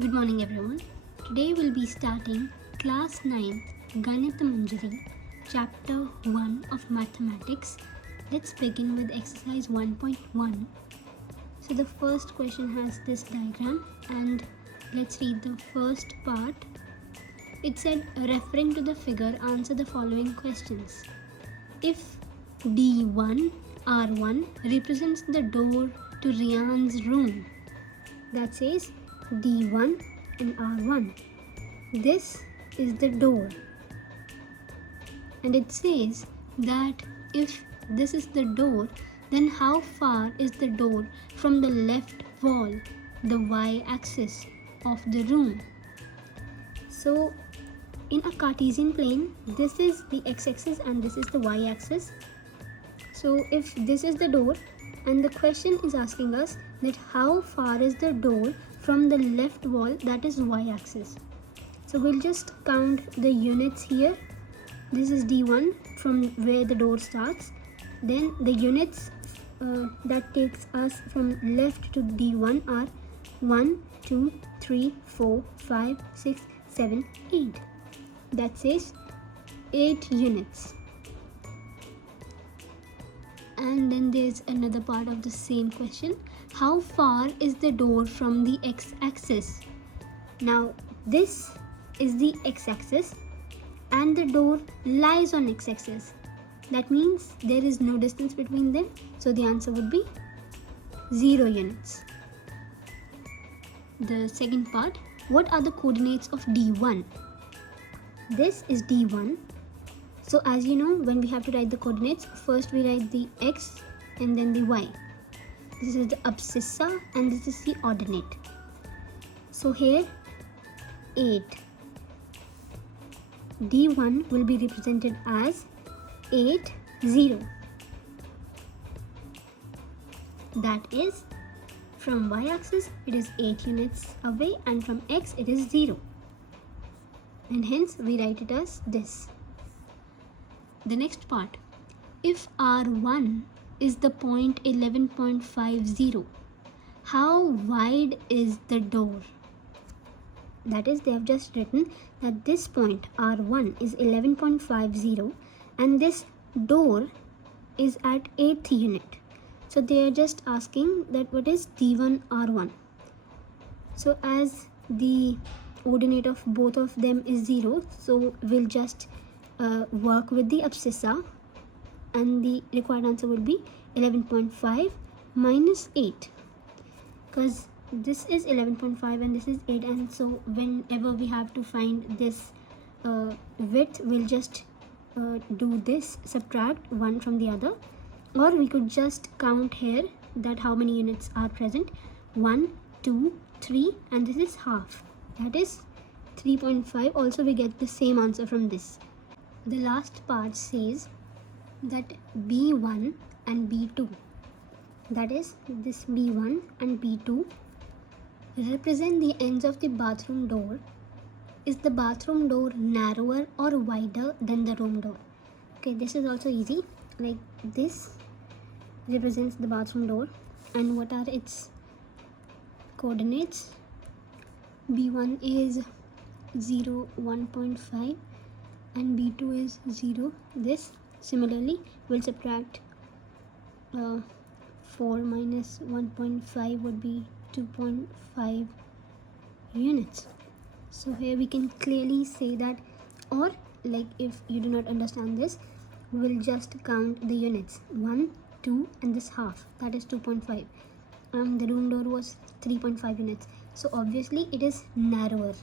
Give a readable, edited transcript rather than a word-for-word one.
Good morning everyone. Today we'll be starting class 9th Ganit Manjari chapter 1 of mathematics. Let's begin with exercise 1.1. So the first question has this diagram and let's read the first part. It said, referring to the figure, answer the following questions. If D1 R1 represents the door to Rian's room, that says D1 and R1. This is the door. And it says that if this is the door, then how far is the door from the left wall, the y-axis of the room? So in a Cartesian plane, this is the x-axis and this is the y-axis. So if this is the door and the question is asking us that how far is the door from the left wall, that is y-axis. So we'll just count the units here. This is D1 from where the door starts. Then the units that takes us from left to D1 are 1, 2, 3, 4, 5, 6, 7, 8. That says 8 units. And then there's another part of the same question. How far is the door from the x-axis? Now this is the x-axis and the door lies on x-axis. That means there is no distance between them. So the answer would be 0 units. The second part, what are the coordinates of D1? This is D1. So as you know, when we have to write the coordinates, first we write the x and then the y. This is the abscissa and this is the ordinate. So here 8. D1 will be represented as 8, 0. That is, from y-axis it is 8 units away and from x it is 0. And hence we write it as this. The next part, if R1 is the point 11.50, how wide is the door? That is, they have just written that this point R1 is 11.50 and this door is at 8th unit. So they are just asking that what is D1 R1. So as the ordinate of both of them is 0, so we'll just work with the abscissa and the required answer would be 11.5 minus 8, because this is 11.5 and this is 8, and so whenever we have to find this width, we'll just do this, subtract one from the other, or we could just count here that how many units are present. 1, 2, 3 and this is half, that is 3.5. Also we get the same answer from this. The last part says that B1 and B2, that is this B1 and B2 represent the ends of the bathroom door. Is the bathroom door narrower or wider than the room door? Okay, this is also easy. Like this represents the bathroom door and what are its coordinates? B1 is 0, 1.5 and B2 is 0. This similarly will subtract 4 minus 1.5 would be 2.5 units. So here we can clearly say that, or like if you do not understand this, we will just count the units 1, 2 and this half, that is 2.5. The room door was 3.5 units, so obviously it is narrower.